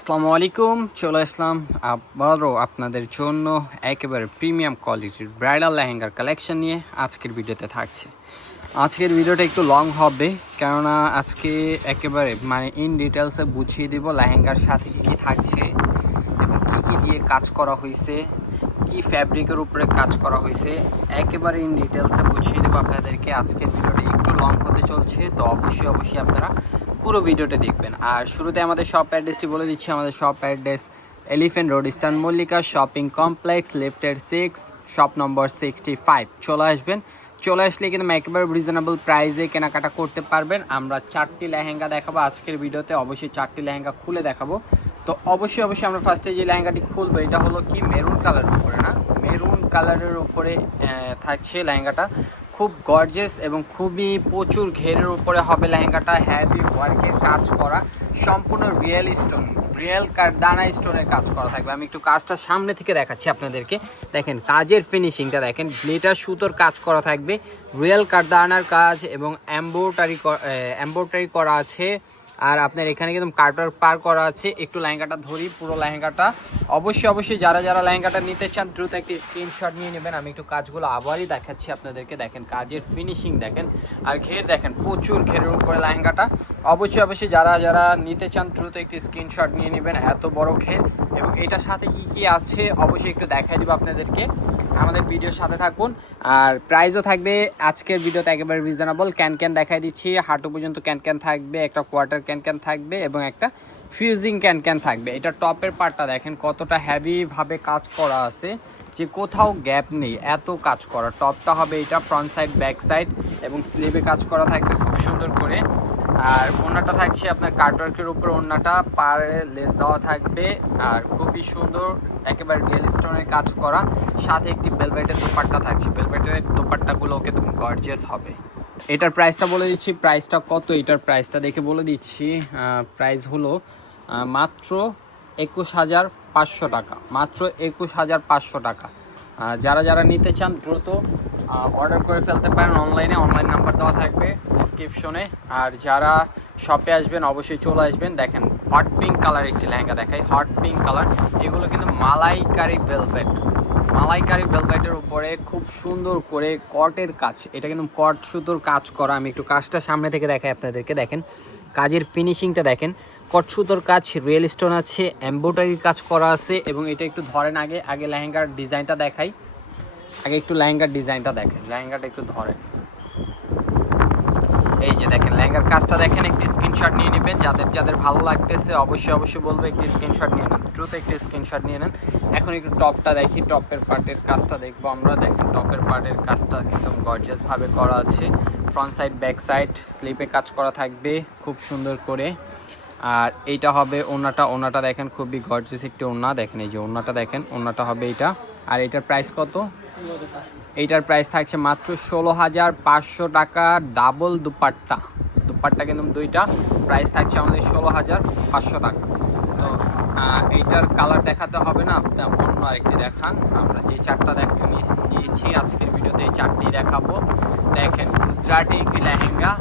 আসসালামু আলাইকুম, চলে আসলাম আবারও আপনাদের জন্য একেবারে প্রিমিয়াম কোয়ালিটির ব্রাইডাল লেহেঙ্গার কালেকশন নিয়ে আজকের ভিডিওতে থাকছে। আজকের ভিডিওটা একটু লং হবে, কেননা আজকে একেবারে ইন ডিটেলসে বুঝিয়ে দিব লেহেঙ্গার সাথে কী থাকছে এবং কী দিয়ে কাজ করা হয়েছে, কি ফ্যাব্রিকের উপরে কাজ করা হয়েছে, একেবারে ইন ডিটেলসে বুঝিয়ে দেবো আপনাদেরকে। আজকের ভিডিওটা একটু লং হতে চলছে, তো অবশ্যই আপনারা পুরো ভিডিওটা দেখবেন। আর শুরুতে আমাদের শপ অ্যাড্রেসটি বলে দিচ্ছি। আমাদের shop address elephant road, eastern Mallika shopping complex, lifted 6, shop number 65। চলে আসবেন। চলে আসলে কিন্তু একেবারে রিজনেবল প্রাইসে কেনাকাটা করতে পারবেন। আমরা 4টি লেহেঙ্গা দেখাবো আজকের ভিডিওতে, অবশ্যই 4টি লেহেঙ্গা খুলে দেখাবো। তো অবশ্যই আমরা ফার্স্টে যে লেহেঙ্গাটি খুলবো এটা হলো কি মেরুন কালারের উপরে, না মেরুন কালারের উপরে থাকছে লেহেঙ্গাটা। খুব গর্জিয়াস এবং খুবই প্রচুর ঘেরের উপরে হবে লেহেঙ্গাটা। হ্যাভি ওয়ার্কের কাজ করা, সম্পূর্ণ রিয়েল কারদানা স্টোনের কাজ করা থাকবে। আমি একটু কাজটা সামনে থেকে দেখাচ্ছি আপনাদেরকে। দেখেন কাজের ফিনিশিংটা দেখেন, গ্লিটার সুতোর কাজ করা থাকবে, রিয়েল কারদানার কাজ এবং এমব্রয়ডারি করা আছে। আর আপনার এখানে কিন্তু কার্টার পার করা আছে। একটু লেহেঙ্গাটা ধরি, পুরো লেহেঙ্গাটা অবশ্যই যারা লেহেঙ্গাটা নিতে চান দ্রুত একটি স্ক্রিনশট নিয়ে নেবেন। আমি একটু কাজগুলো আবারই দেখাচ্ছি আপনাদেরকে। দেখেন কাজের ফিনিশিং দেখেন, আর ঘের দেখেন, প্রচুর ঘেরের উপরে লেহেঙ্গাটা। অবশ্যই যারা নিতে চান দ্রুত একটি স্ক্রিনশট নিয়ে নেবেন। এত বড় ঘের এবং এটার সাথে কি আছে অবশ্যই একটু দেখাই দেবো আপনাদেরকে। আমাদের ভিডিওর সাথে থাকুন। আর প্রাইসও থাকবে আজকের ভিডিওতে একেবারে রিজনেবল। ক্যান দেখাই দিচ্ছি, হাঁটু পর্যন্ত ক্যান থাকবে, একটা কোয়ার্টার ক্যান থাকবে এবং একটা ফিউজিং ক্যান থাকবে। এটা টপের পার্টটা দেখেন কতটা হ্যাভিভাবে কাজ করা আছে, যে কোথাও গ্যাপ নেই, এত কাজ করা। টপটা হবে এটা ফ্রন্ট সাইড, ব্যাক সাইড এবং স্লিভে কাজ করা থাকবে খুব সুন্দর করে। আর ওড়নাটা থাকছে আপনার কাটওয়ার্কের উপর, ওড়নাটা পাড়ে লেস দেওয়া থাকবে আর খুবই সুন্দর একেবারে রিয়েল স্টোনের কাজ করা। সাথে একটি বেলভেটের দোপাট্টা থাকছে, বেলভেটের দোপাট্টাগুলো ওকে তুমি গর্জিয়াস হবে। এটার প্রাইসটা বলে দিচ্ছি, প্রাইসটা কত এটার প্রাইসটা দেখে বলে দিচ্ছি। প্রাইস হলো মাত্র 21,500 টাকা, মাত্র 21,500 টাকা। যারা নিতে চান দ্রুত অর্ডার করে ফেলতে পারেন অনলাইনে। অনলাইন নাম্বার দেওয়া থাকবে ডিসক্রিপশনে। আর যারা শপে আসবেন অবশ্যই চলে আসবেন। দেখেন হট পিঙ্ক কালার একটি লেহেঙ্গা দেখাই, হট পিঙ্ক কালার। এগুলো কিন্তু মালাইকারি ভেলভেটের উপরে খুব সুন্দর করে কটের কাজ, এটা কিন্তু কট সুতোর কাজ করা। আমি একটু কাজটা সামনে থেকে দেখাই আপনাদেরকে। দেখেন কাজের ফিনিশিংটা দেখেন, কট সুতোর কাজ, রিয়েল স্টোন আছে, এমব্রয়ডারির কাজ করা আছে। এবং এটা একটু ধরেন, আগে লেহেঙ্গার ডিজাইনটা দেখাই। লেহেঙ্গাটা একটু ধরেন। এই যে দেখেন লেহেঙ্গার কাজটা দেখেন, একটি স্ক্রিনশট নিয়ে নেবেন। যাদের ভালো লাগতেছে অবশ্যই বলবো একটি স্ক্রিনশট নিয়ে নেন, দ্রুত একটি স্ক্রিনশট নিয়ে নেন। এখন একটু টপটা দেখি, টপের পার্টের কাজটা দেখবো আমরা। দেখেন টপের পার্টের কাজটা একদম গর্জিয়াসভাবে করা আছে, ফ্রন্ট সাইড, ব্যাক সাইড, স্লিপে কাজ করা থাকবে খুব সুন্দর করে। আর এইটা হবে ওড়নাটা দেখেন, খুবই গর্জিয়াস একটি ওড়না। দেখেন এই যে ওড়নাটা দেখেন, ওড়নাটা হবে এইটা। আর এটার প্রাইস কত? এইটার প্রাইস থাকছে মাত্র 16,500 টাকা। ডাবল দুপাট্টা কিন্তু দুইটা, প্রাইস থাকছে আমাদের 16,500 টাকা। তো এইটার কালার দেখাতে হবে না, অন্য আরেকটি দেখান। আমরা যে 4টা নিয়েছি আজকের ভিডিওতে, এই 4টি দেখাবো। দেখেন গুজরাটি একটি লেহেঙ্গা,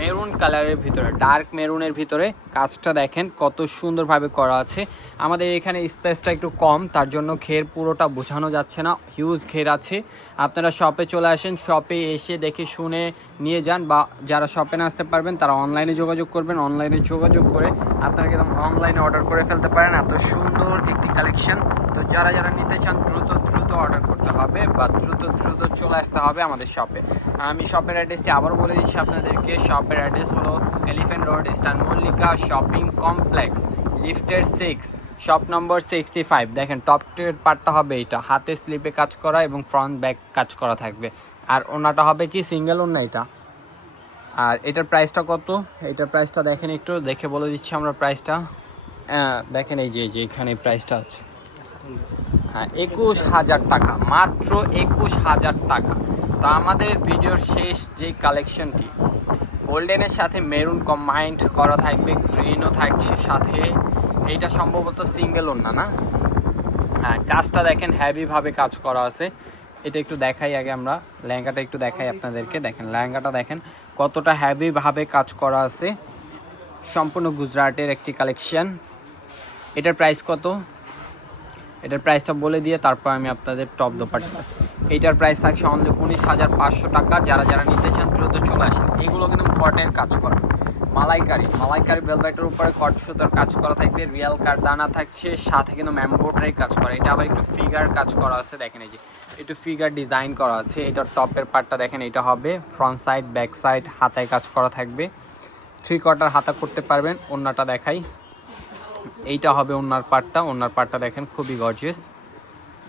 মেরুন কালারের ভিতরে, ডার্ক মেরুনের ভিতরে কাজটা দেখেন কত সুন্দরভাবে করা আছে। আমাদের এখানে স্পেসটা একটু কম, তার জন্য ঘের পুরোটা বোঝানো যাচ্ছে না, হিউজ ঘের আছে। আপনারা শপে চলে আসেন, শপে এসে দেখে শুনে নিয়ে যান। বা যারা শপে না আসতে পারবেন তারা অনলাইনে যোগাযোগ করবেন। অনলাইনে যোগাযোগ করে আপনারা কিন্তু অনলাইনে অর্ডার করে ফেলতে পারেন। এত সুন্দর একটি কালেকশন। তো যারা নিতে চান দ্রুত অর্ডার করতে হবে বা দ্রুত চলে আসতে হবে আমাদের শপে। আমি শপের অ্যাড্রেসটি আবারও বলে দিচ্ছি আপনাদেরকে। শপের অ্যাড্রেস হলো elephant road, eastern Mallika shopping complex, lifted 6, shop number 65। দেখেন টপের পার্টটা হবে এটা, হাতে স্লিপে কাজ করা এবং ফ্রন্ট ব্যাক কাজ করা থাকবে। আর ওনাটা হবে কি সিঙ্গেল ওনা এটা। আর এটার প্রাইসটা কত? এটার প্রাইসটা দেখেন, একটু দেখে বলে দিচ্ছি আমরা প্রাইসটা। দেখেন এই যে এখানে প্রাইসটা আছে, হ্যাঁ 21,000 টাকা, মাত্র 21,000 টাকা। তো আমাদের ভিডিওর শেষ যে কালেকশনটি, গোল্ডেনের সাথে মেরুন কম্বাইন্ড করা থাকবে, গ্রিনও থাকছে সাথে। এইটা সম্ভবত সিঙ্গেল ওড়না, না? হ্যাঁ কাজটা দেখেন হ্যাভিভাবে কাজ করা আছে। এটা একটু দেখাই আগে আমরা, লেহেঙ্গাটা একটু দেখাই আপনাদেরকে। দেখেন লেহেঙ্গাটা দেখেন কতটা হ্যাভিভাবে কাজ করা আছে, সম্পূর্ণ গুজরাটের একটি কালেকশন। এটার প্রাইস কত? এটার প্রাইসটা বলে দিয়ে তারপর আমি আপনাদের টপ দোপাট্টা। এইটার প্রাইস থাকছে অনলি 19,500 টাকা। যারা যারা নিতে চান দ্রুত চলে আসেন। এগুলো কিন্তু কটের কাজ করা, মালাইকারি ভেলভেটের উপরে কট সুতার কাজ করা থাকবে, রিয়াল কারদানা থাকছে, সাথে কিন্তু এমব্রয়ডারি কাজ করা। এটা আবার একটু ফিগার কাজ করা আছে, দেখেন এই যে একটু ফিগার ডিজাইন করা আছে। এটার টপের পার্টটা দেখেন, এটা হবে ফ্রন্ট সাইড, ব্যাক সাইড, হাতায় কাজ করা থাকবে। 3 কোয়ার্টার হাতা করতে পারবেন। ওড়নাটা দেখাই, এইটা হবে ওড়নার পার্টটা দেখেন খুবই গর্জিয়াস।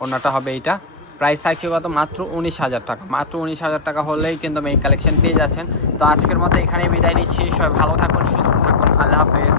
ওড়নাটা হবে এইটা। প্রাইস থাকছে কত? মাত্র 19,000 টাকা। মাত্র 19,000 টাকা হলেই কিন্তু এই কালেকশন পেয়ে যাচ্ছেন। তো আজকের মতো এখানেই বিদায় নিচ্ছি। সবাই ভালো থাকুন, সুস্থ থাকুন, আল্লাহ হাফেজ।